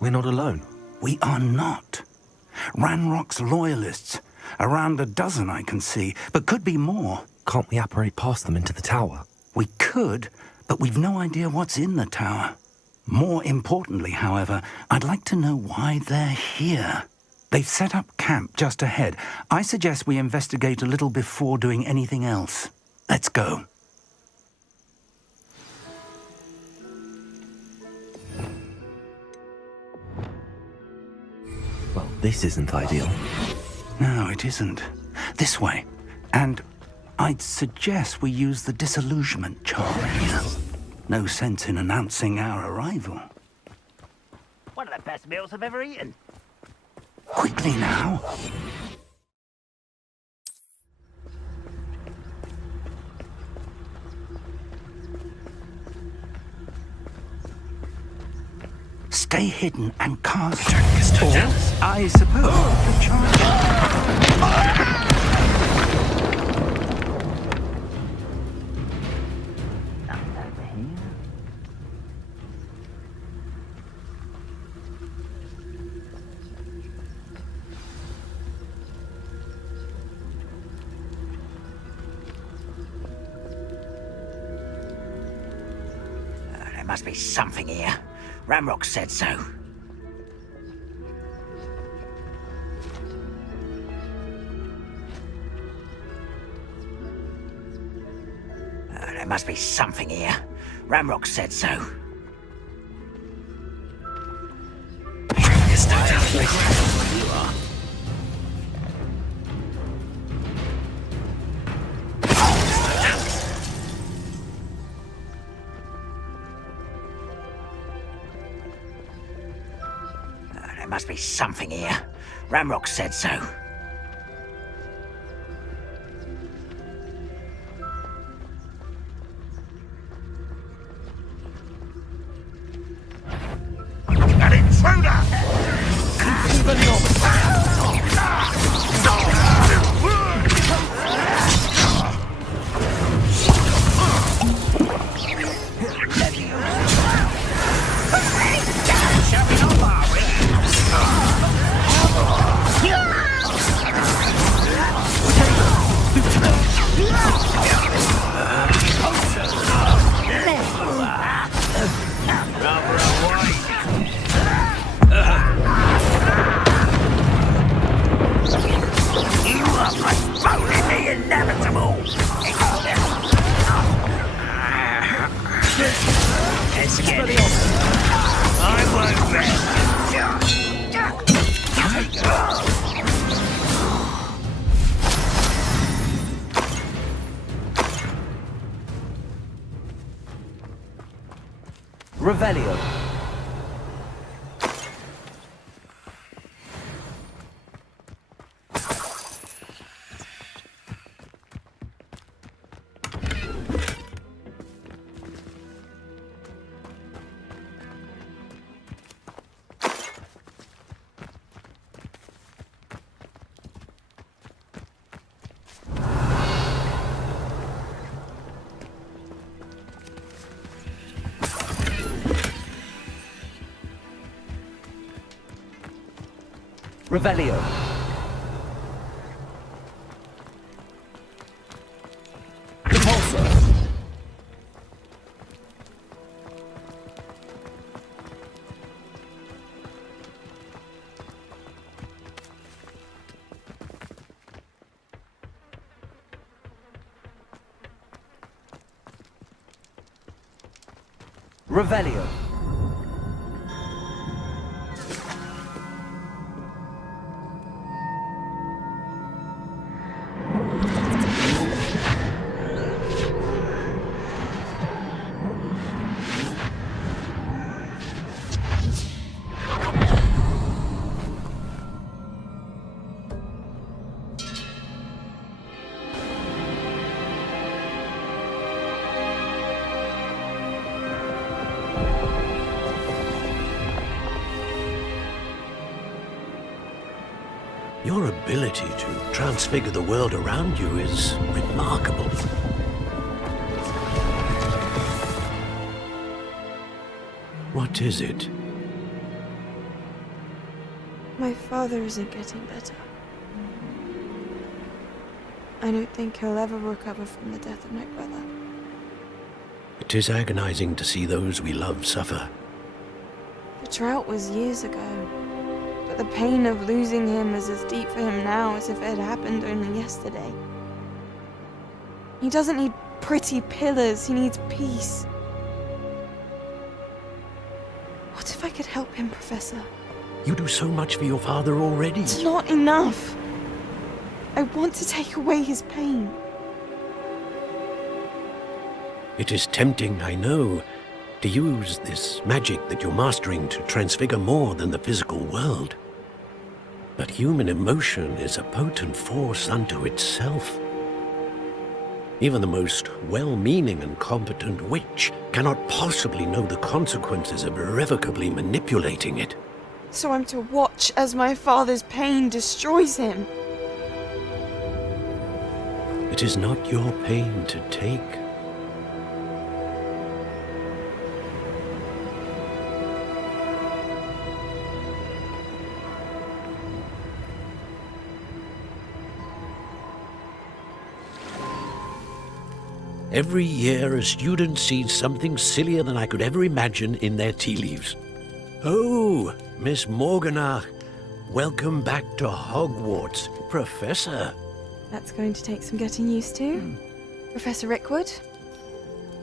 We're not alone. We are not. Ranrock's loyalists. Around a dozen I can see, but could be more. Can't we apparate past them into the tower? We could, but we've no idea what's in the tower. More importantly, however, I'd like to know why they're here. They've set up camp just ahead. I suggest we investigate a little before doing anything else. Let's go. Well, this isn't ideal. No, it isn't. This way. And I'd suggest we use the disillusionment charm here. No sense in announcing our arrival. One of the best meals I've ever eaten. Quickly now. Stay hidden and cast. Or, I suppose, the charge. There must be something here. Ramrock said so. There must be something here. Ramrock said so. There must be something here. Ramrock said so. An intruder! Revelio. Revelio. Repulsor. Revelio. Your ability to transfigure the world around you is remarkable. What is it? My father isn't getting better. I don't think he'll ever recover from the death of my brother. It is agonizing to see those we love suffer. The drought was years ago, but the pain of losing him is as deep for him now as if it had happened only yesterday. He doesn't need pretty pillars, he needs peace. What if I could help him, Professor? You do so much for your father already. It's not enough. I want to take away his pain. It is tempting, I know, to use this magic that you're mastering to transfigure more than the physical world. But human emotion is a potent force unto itself. Even the most well-meaning and competent witch cannot possibly know the consequences of irrevocably manipulating it. So I'm to watch as my father's pain destroys him. It is not your pain to take. Every year, a student sees something sillier than I could ever imagine in their tea leaves. Oh, Miss Morganach, welcome back to Hogwarts, Professor. That's going to take some getting used to. Professor Rickwood?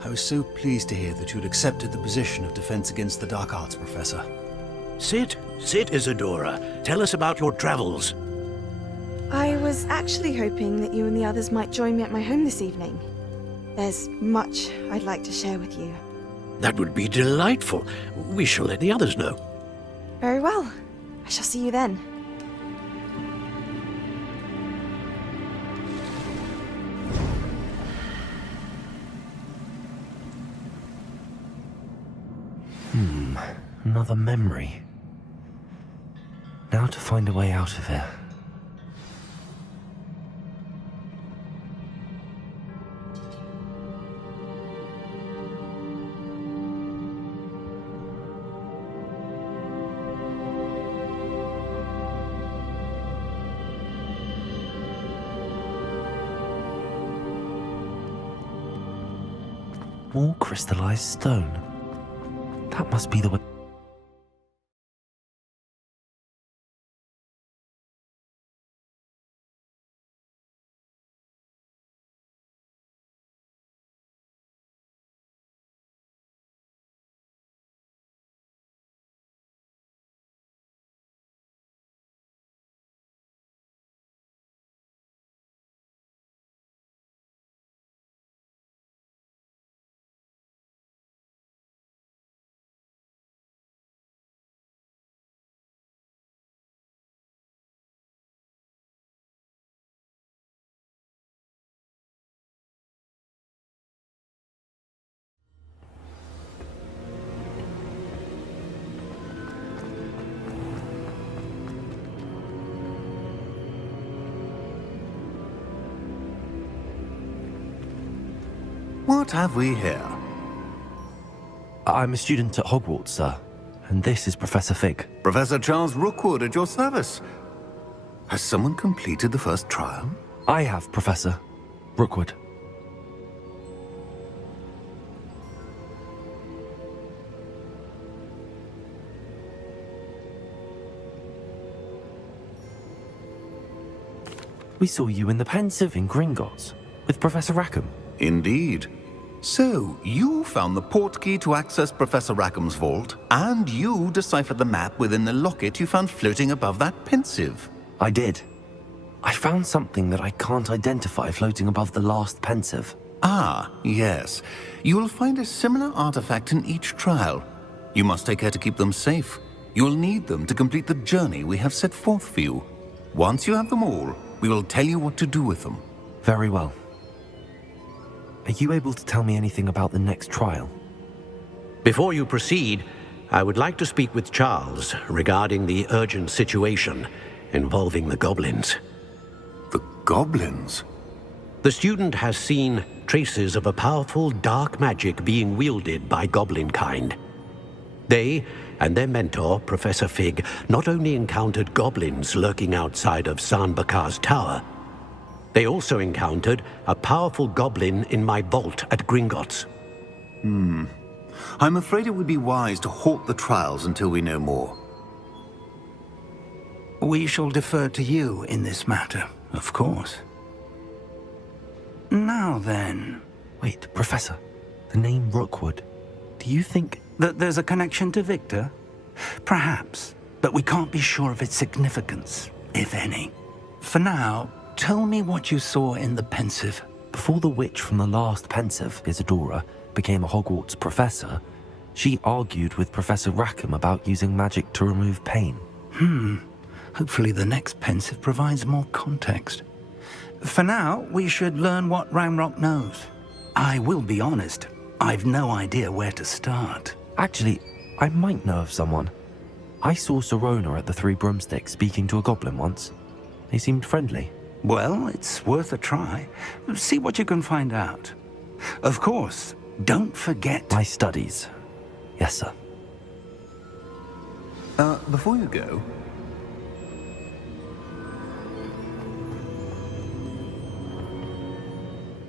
I was so pleased to hear that you'd accepted the position of Defense Against the Dark Arts, Professor. Sit, Isadora. Tell us about your travels. I was actually hoping that you and the others might join me at my home this evening. There's much I'd like to share with you. That would be delightful. We shall let the others know. Very well. I shall see you then. Another memory. Now to find a way out of here. More crystallized stone. That must be the way. What have we here? I'm a student at Hogwarts, sir. And this is Professor Fig. Professor Charles Rookwood at your service. Has someone completed the first trial? I have, Professor Rookwood. We saw you in the Pensive in Gringotts with Professor Rackham. Indeed. So, you found the portkey to access Professor Rackham's vault, and you deciphered the map within the locket you found floating above that Pensive. I did. I found something that I can't identify floating above the last Pensive. Ah, yes. You will find a similar artifact in each trial. You must take care to keep them safe. You will need them to complete the journey we have set forth for you. Once you have them all, we will tell you what to do with them. Very well. Are you able to tell me anything about the next trial? Before you proceed, I would like to speak with Charles regarding the urgent situation involving the goblins. The goblins? The student has seen traces of a powerful dark magic being wielded by goblin kind. They and their mentor, Professor Fig, not only encountered goblins lurking outside of San Bakar's tower, they also encountered a powerful goblin in my vault at Gringotts. I'm afraid it would be wise to halt the trials until we know more. We shall defer to you in this matter, of course. Now then, Wait, Professor. The name Rookwood. Do you think... that there's a connection to Victor? Perhaps, but we can't be sure of its significance, if any. For now, tell me what you saw in the pensive. Before the witch from the last pensive, Isadora, became a Hogwarts professor, she argued with Professor Rackham about using magic to remove pain. Hopefully the next pensive provides more context. For now, we should learn what Ramrock knows. I will be honest, I've no idea where to start. Actually, I might know of someone. I saw Sirona at the Three Broomsticks speaking to a goblin once. They seemed friendly. Well, it's worth a try. See what you can find out. Of course, don't forget... My studies. Yes, sir. Before you go...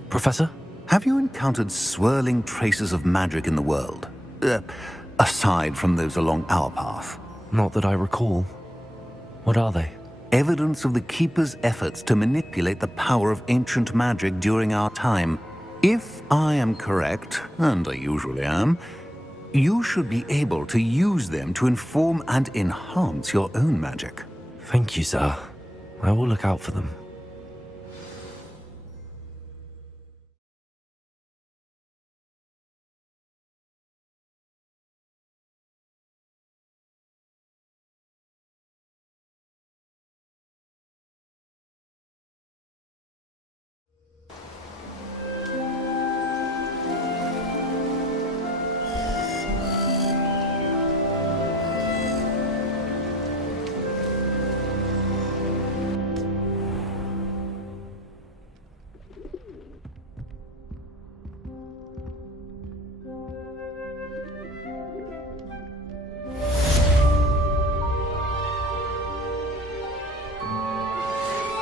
Professor? Have you encountered swirling traces of magic in the world? Aside from those along our path. Not that I recall. What are they? Evidence of the Keeper's efforts to manipulate the power of ancient magic during our time. If I am correct, and I usually am, you should be able to use them to inform and enhance your own magic. Thank you, sir. I will look out for them.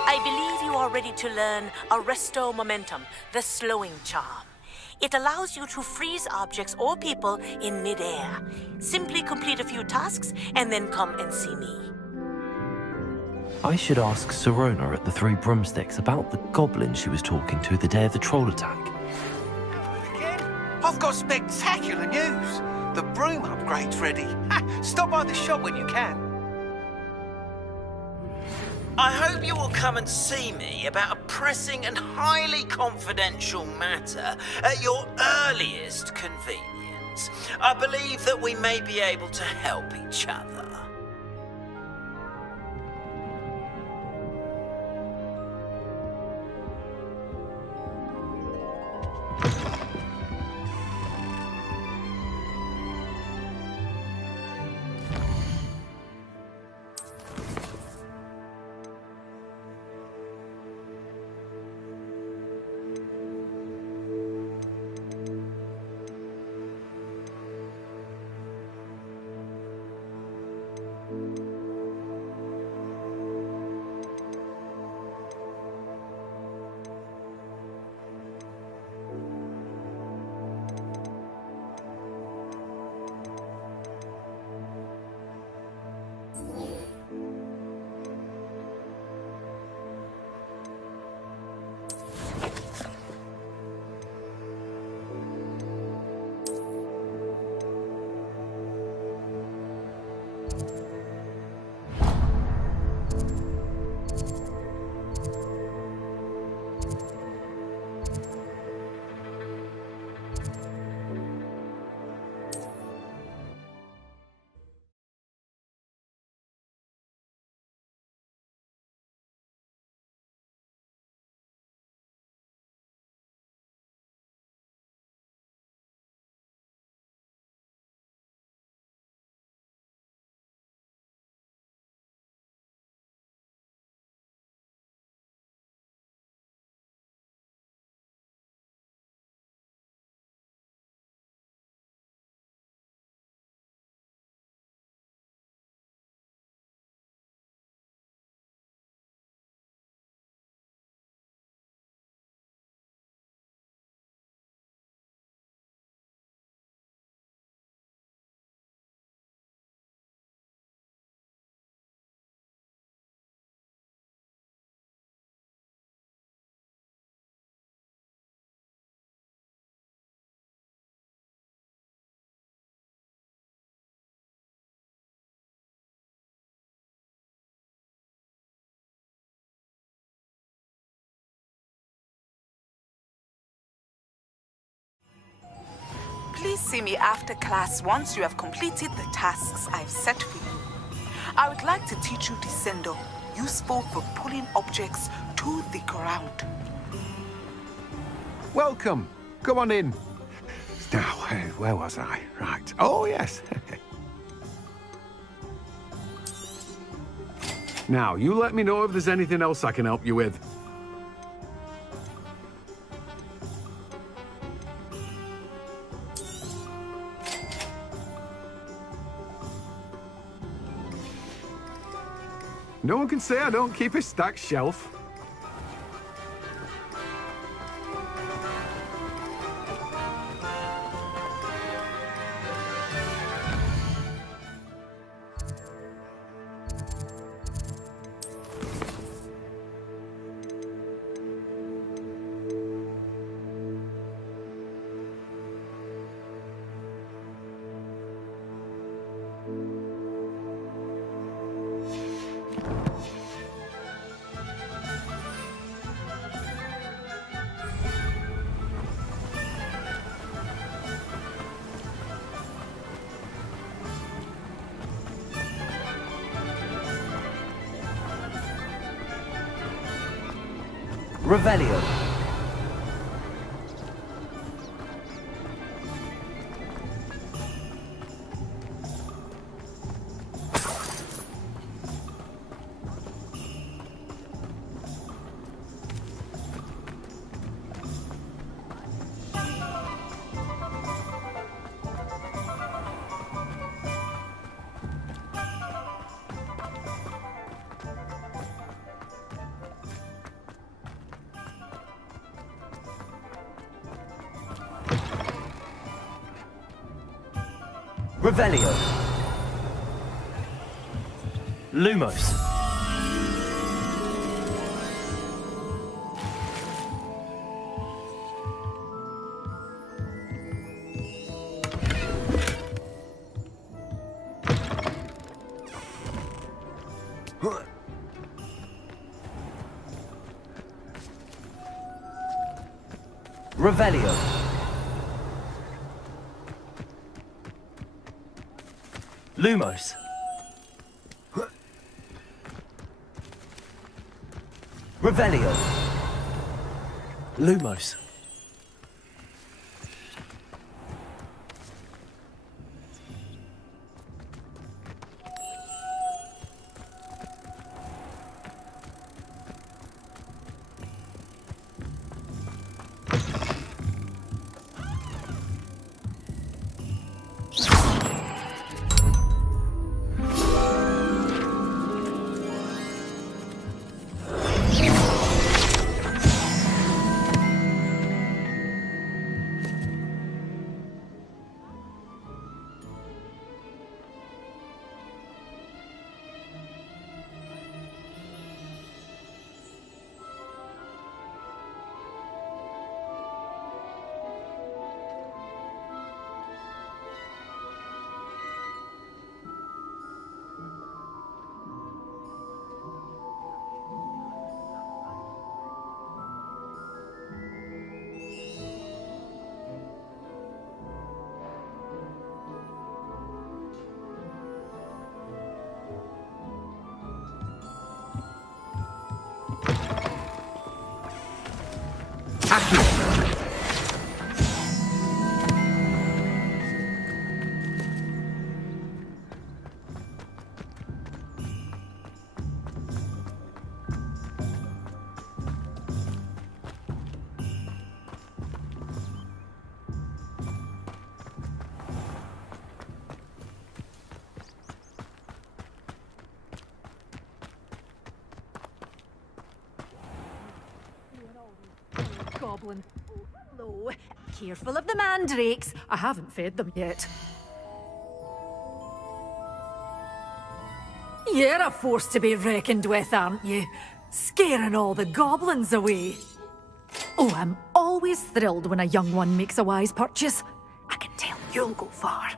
I believe you are ready to learn Arresto Momentum, the slowing charm. It allows you to freeze objects or people in midair. Simply complete a few tasks and then come and see me. I should ask Sirona at the Three Broomsticks about the goblin she was talking to the day of the troll attack. I've got spectacular news. The broom upgrade's ready. Stop by the shop when you can. I hope you will come and see me about a pressing and highly confidential matter at your earliest convenience. I believe that we may be able to help each other. Please see me after class once you have completed the tasks I've set for you. I would like to teach you Descendo, useful for pulling objects to the ground. Welcome. Come on in. Now, where was I? Right. Oh, yes. Now, you let me know if there's anything else I can help you with. No one can say I don't keep a stacked shelf. Revelio. Revelio. Lumos. Revelio. Lumos. Revelio. Lumos. Goblin. Oh, hello. Careful of the mandrakes. I haven't fed them yet. You're a force to be reckoned with, aren't you? Scaring all the goblins away. Oh, I'm always thrilled when a young one makes a wise purchase. I can tell you'll go far.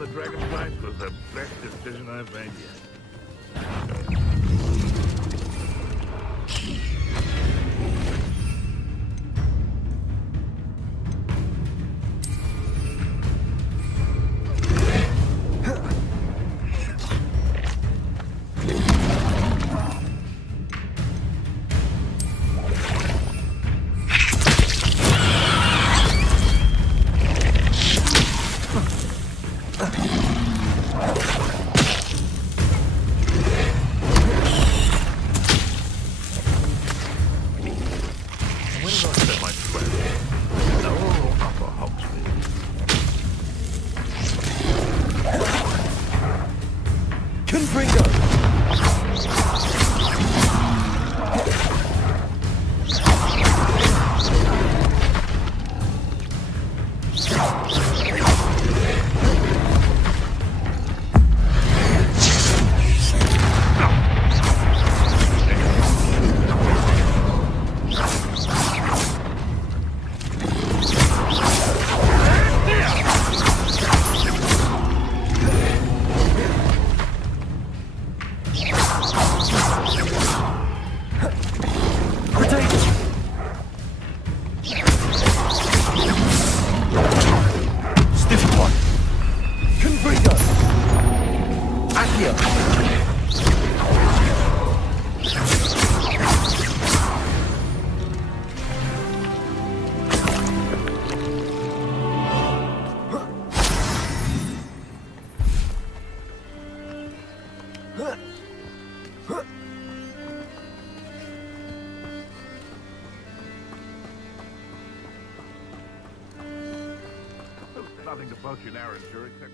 the Dragonflight was the best decision I've made yet. Nothing to poach an arrow, sure, except...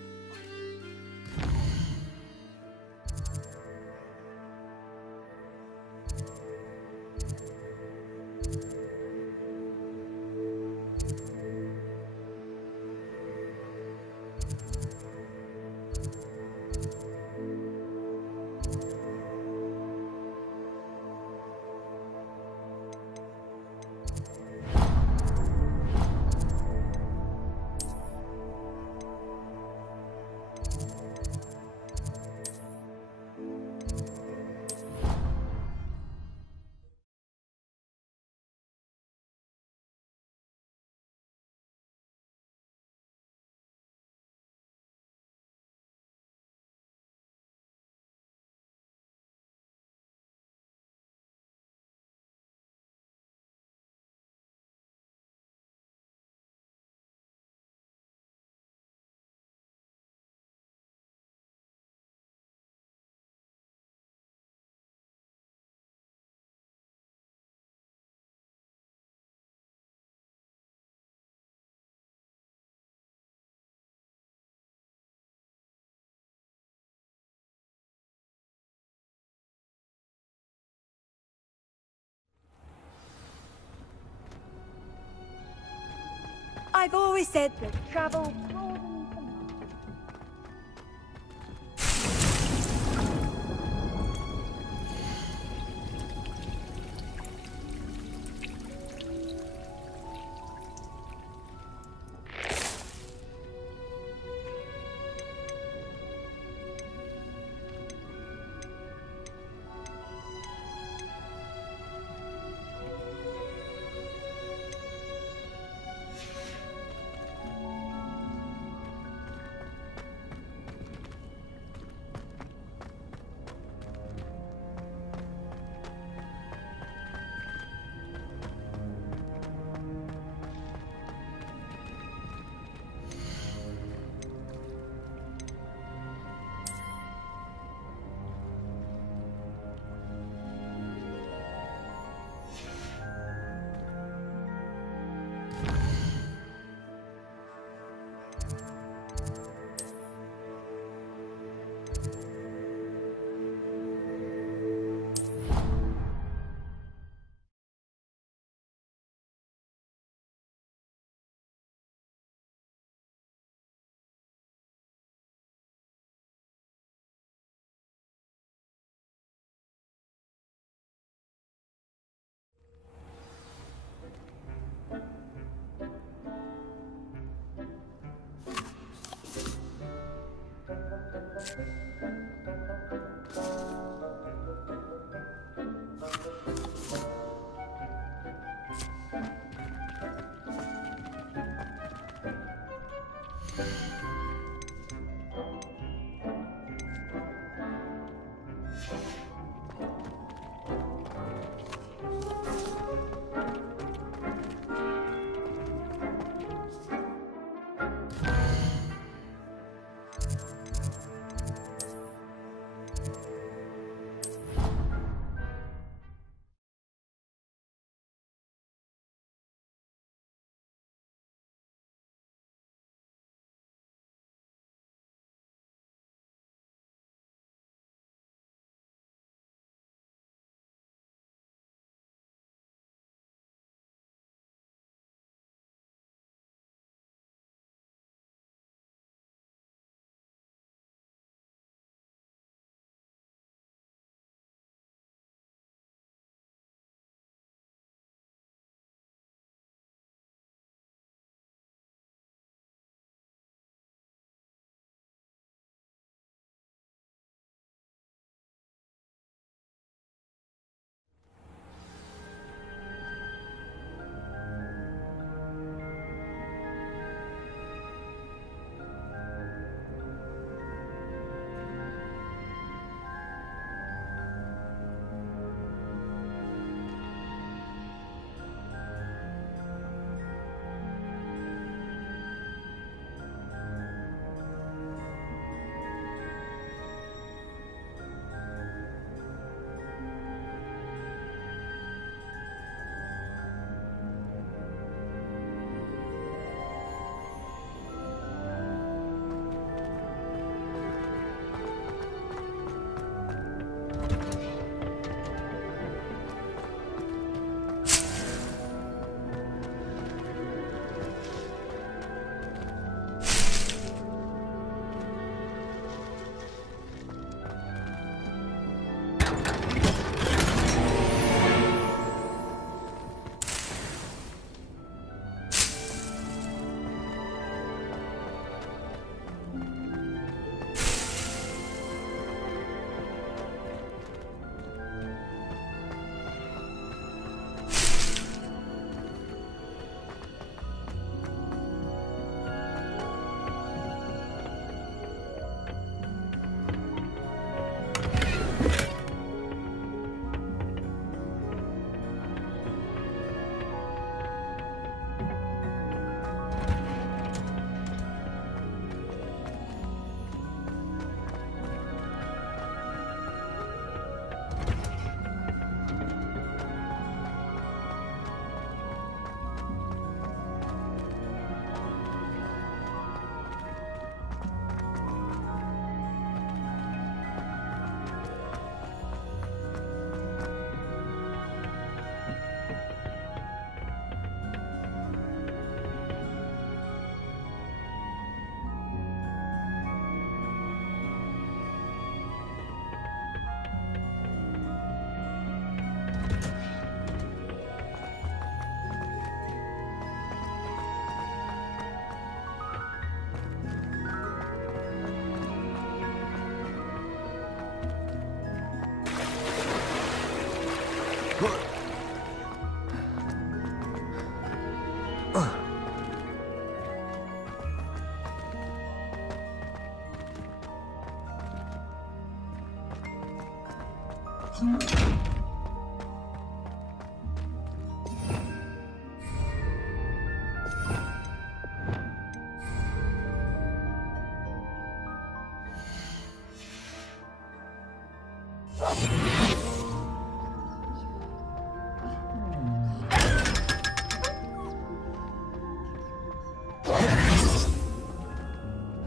I've always said that travel...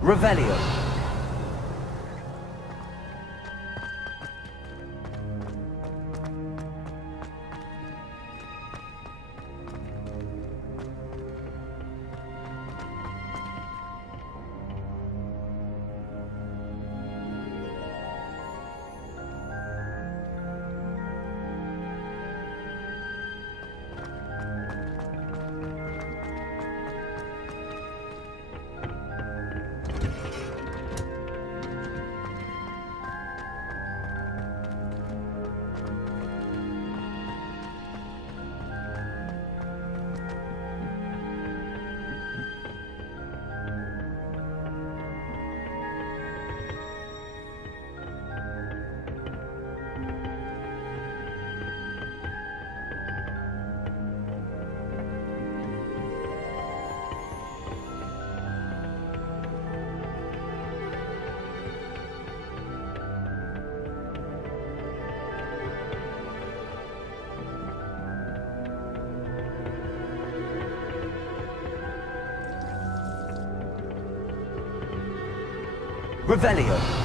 Revelio. Revelio.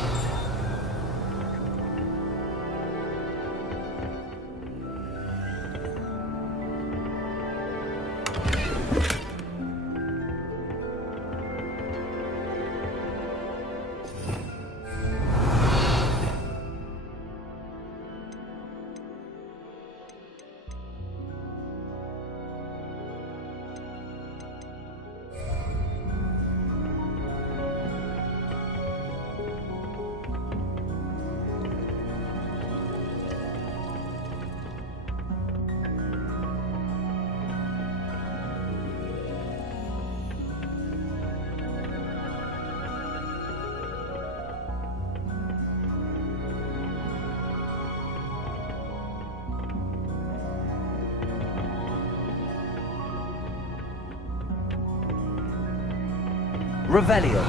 Revelio.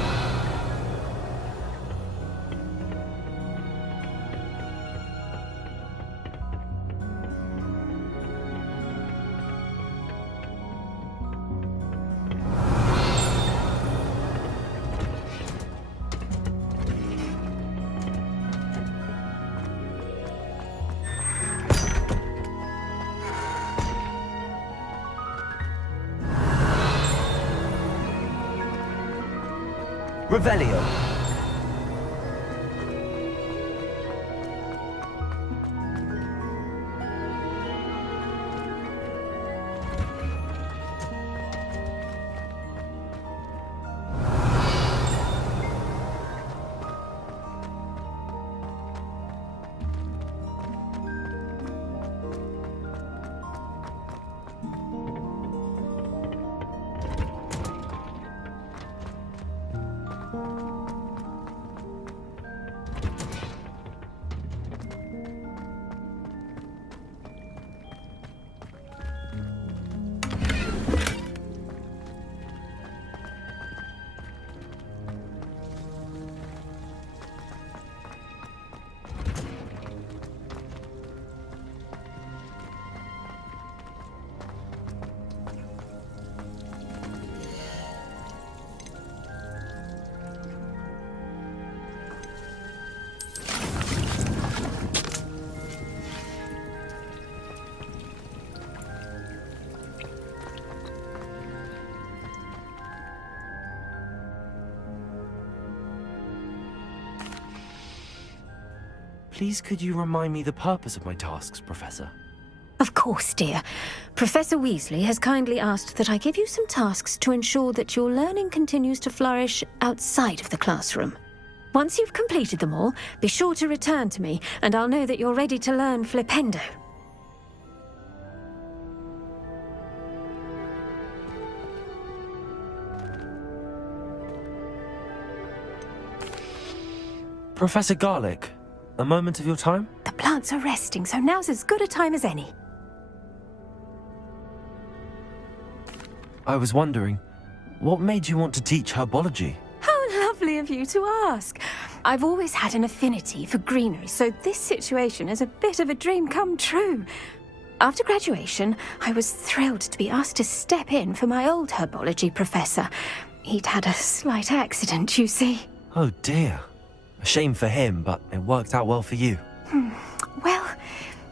Revelio. Please could you remind me the purpose of my tasks, Professor? Of course, dear. Professor Weasley has kindly asked that I give you some tasks to ensure that your learning continues to flourish outside of the classroom. Once you've completed them all, be sure to return to me, and I'll know that you're ready to learn Flipendo. Professor Garlick, a moment of your time? The plants are resting, so now's as good a time as any. I was wondering, what made you want to teach herbology? How lovely of you to ask. I've always had an affinity for greenery, so this situation is a bit of a dream come true. After graduation, I was thrilled to be asked to step in for my old herbology professor. He'd had a slight accident, you see. Oh dear. A shame for him, but it worked out well for you. Well,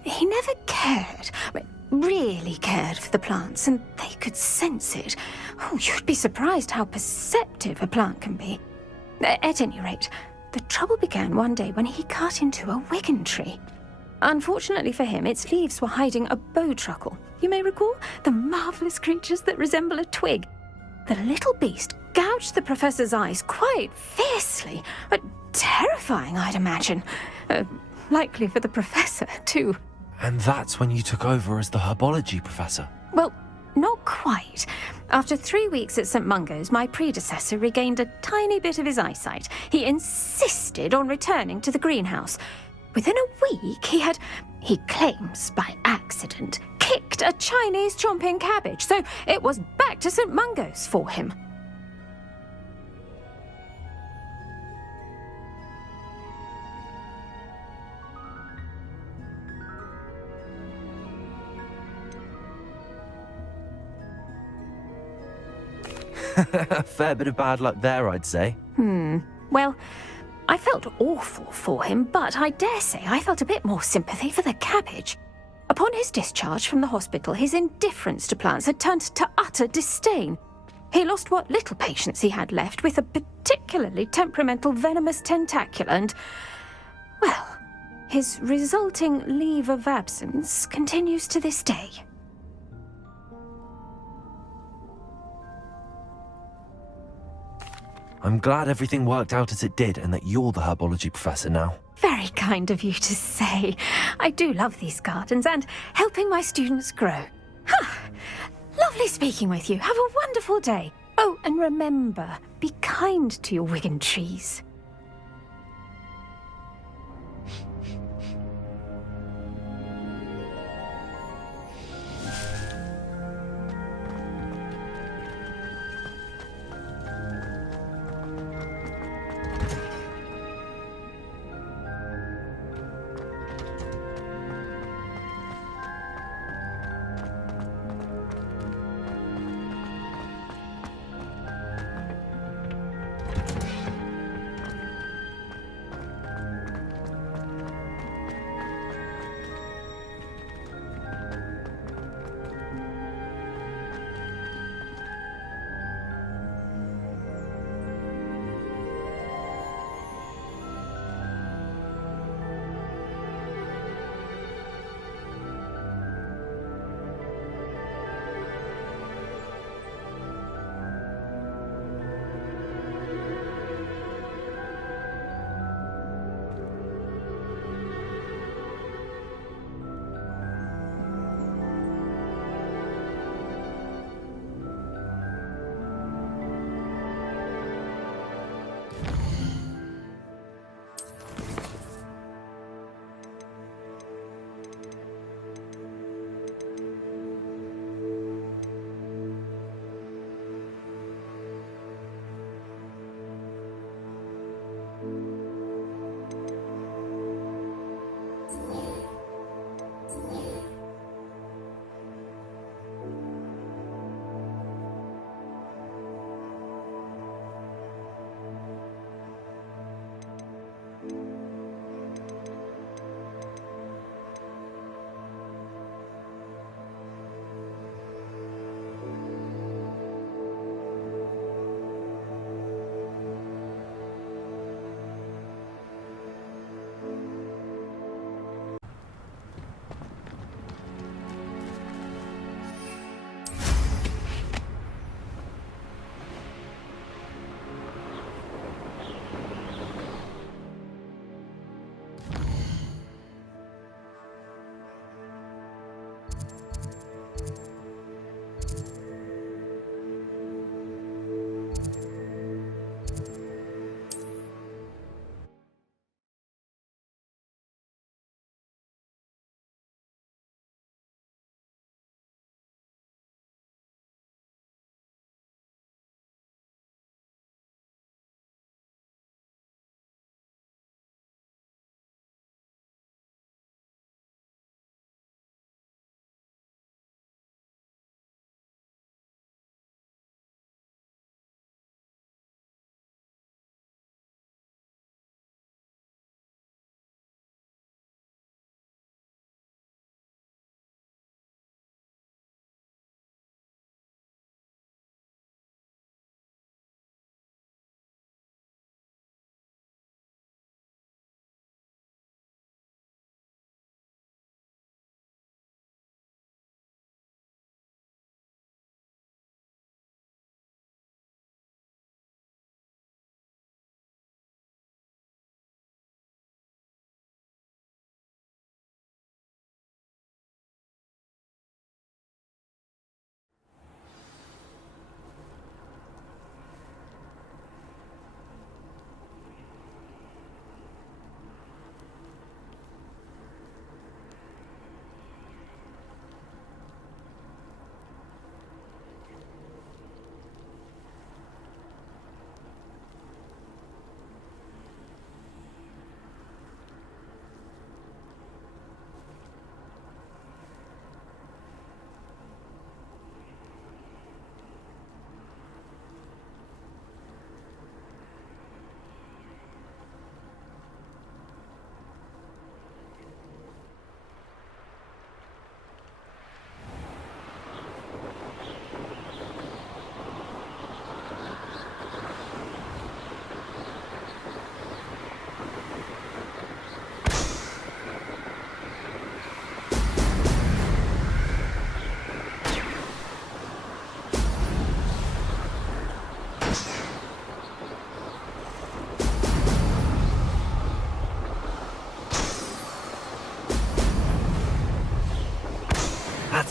he never cared, really cared for the plants, and they could sense it. Oh, you'd be surprised how perceptive a plant can be. At any rate, the trouble began one day when he cut into a wigan tree. Unfortunately for him, its leaves were hiding a bowtruckle. You may recall the marvellous creatures that resemble a twig. The little beast gouged the professor's eyes quite fiercely. Terrifying, I'd imagine. Likely for the professor, too. And that's when you took over as the herbology professor? Well, not quite. After 3 weeks at St. Mungo's, my predecessor regained a tiny bit of his eyesight. He insisted on returning to the greenhouse. Within a week, he claims by accident, kicked a Chinese chomping cabbage, so it was back to St. Mungo's for him. A fair bit of bad luck there, I'd say. Well, I felt awful for him, but I dare say I felt a bit more sympathy for the cabbage. Upon his discharge from the hospital, his indifference to plants had turned to utter disdain. He lost what little patience he had left with a particularly temperamental venomous tentacula and, well, his resulting leave of absence continues to this day. I'm glad everything worked out as it did and that you're the herbology professor now. Very kind of you to say. I do love these gardens and helping my students grow. Lovely speaking with you. Have a wonderful day. Oh, and remember, be kind to your wigan trees.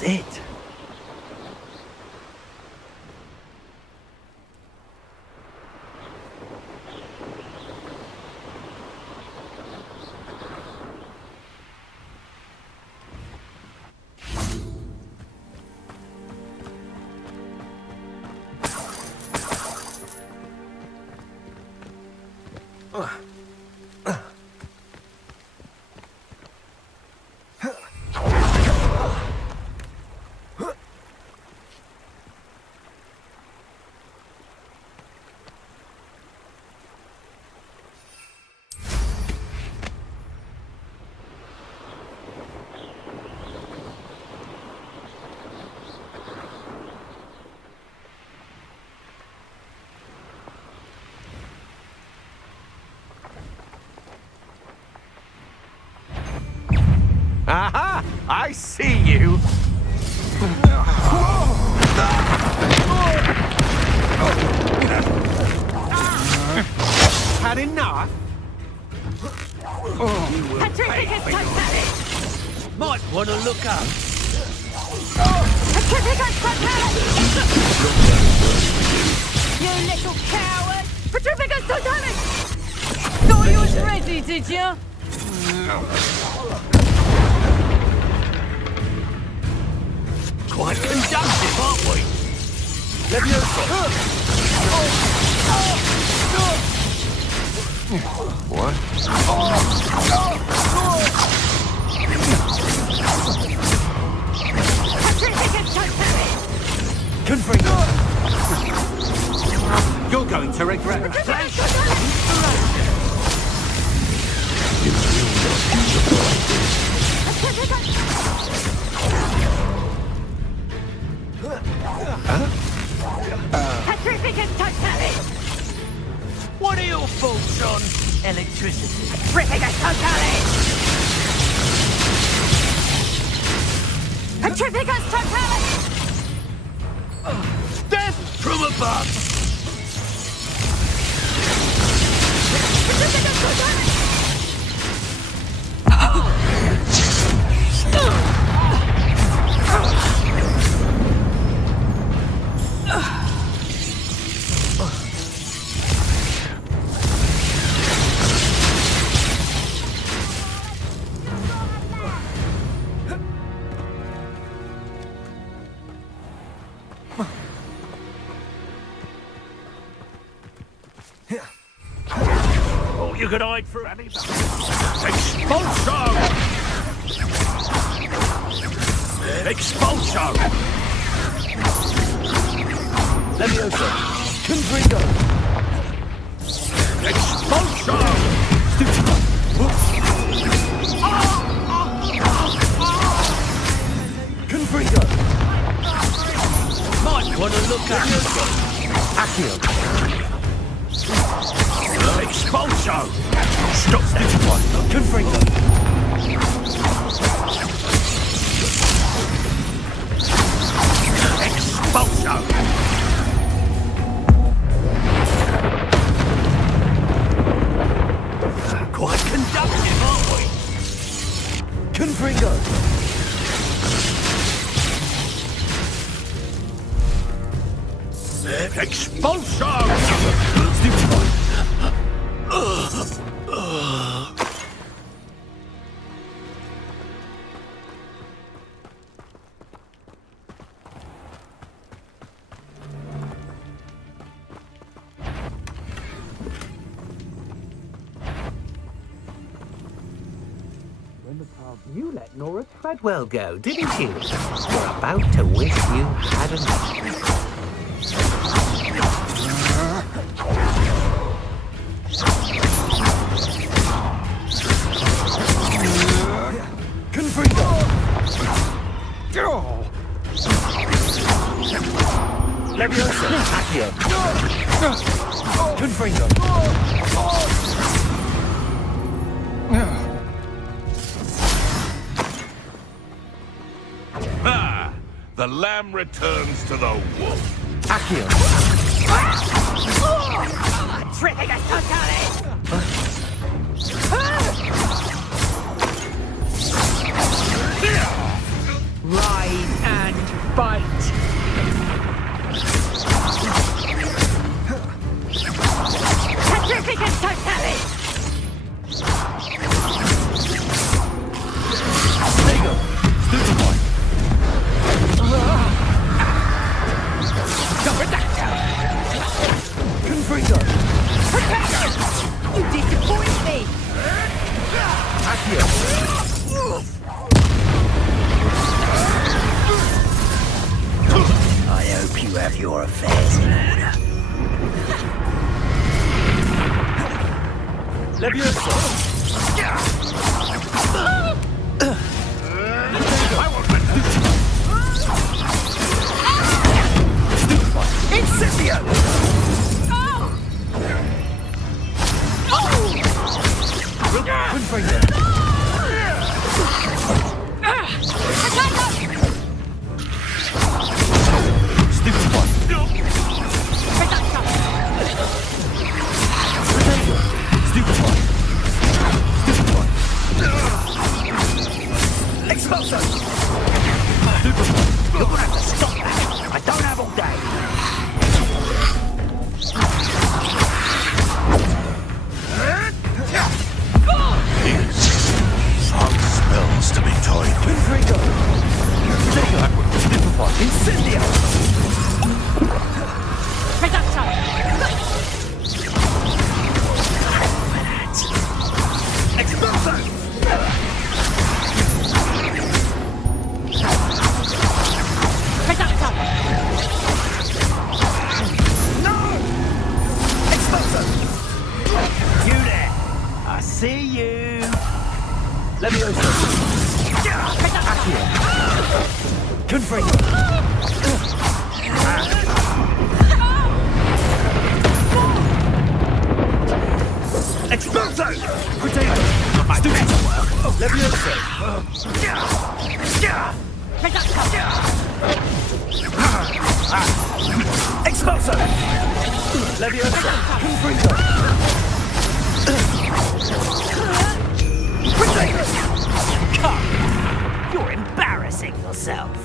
it. Aha! I see you! Had enough? Might want to look up. You little coward! Petrificus Totalis! Thought you was ready, did you? Quite conductive, aren't we? What? You're going to regret that. What are your thoughts on electricity? Petrificus Totalis! Petrificus Totalis! Death from above! Petrificus Totalis! All you could hide for any Expulso! Expulso! Leviosa! Confringo! Expulso! Confringo! Might want to look at Accio! Expulso! Stop that one! Confringo! Expulso! Quite conductive, aren't we? Confringo! Expulso! You let Nora Treadwell go, didn't you? You're about to wish you hadn't. Confringo! Leviosa! Accio! Confringo! Ah! The lamb returns to the wolf. Accio! Petrificus Totalis! Right I hope you have your affairs in order. You're gonna have to stop that. I don't have all day. Some spells to be toyed with. You there? I see you. Expulso! Expulso! Come. You're embarrassing yourself.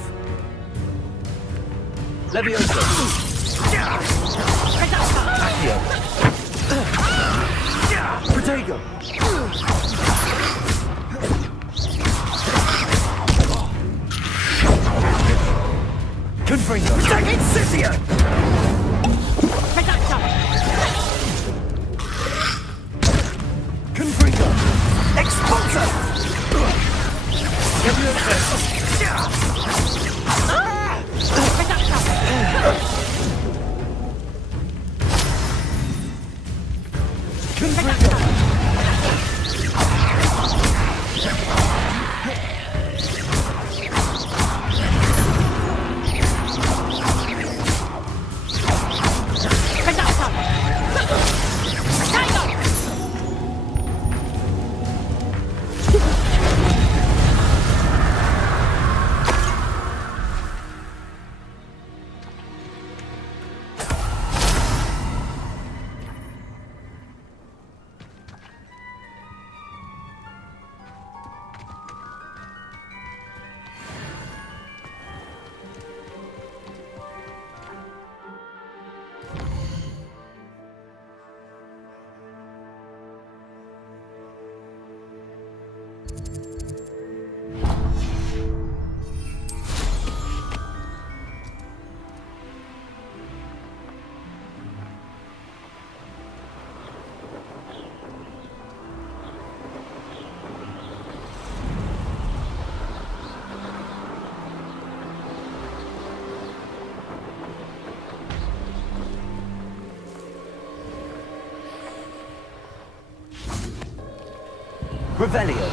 Revelio.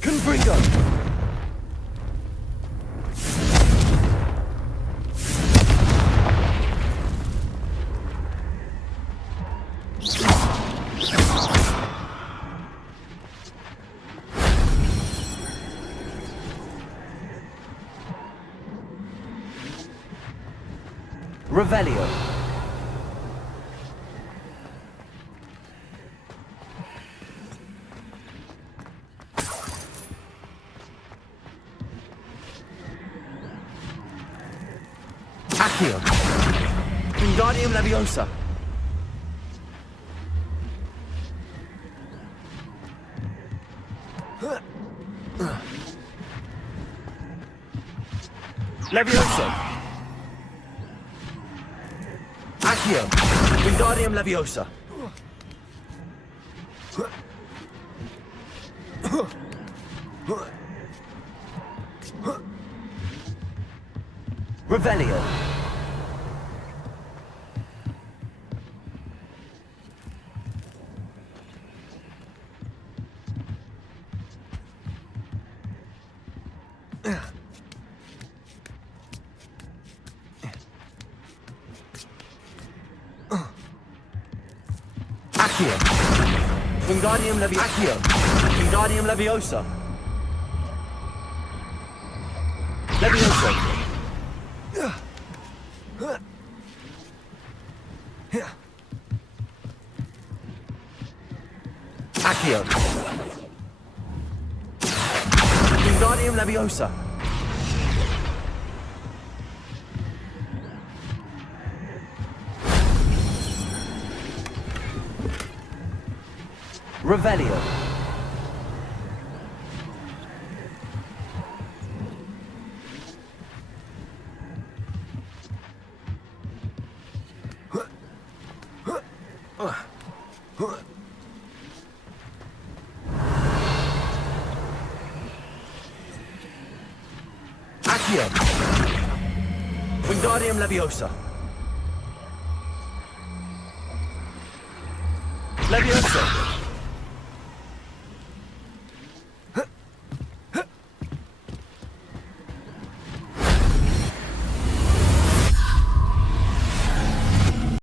Confringo. Revelio. Accio. Wingardium Leviosa. Leviosa. Accio! Wingardium Leviosa! Revelio! Accio! Wingardium Leviosa! Accio! Wingardium Leviosa! Leviosa! Accio! Wingardium Leviosa! Revelio! Accio! Wingardium Leviosa! Leviosa!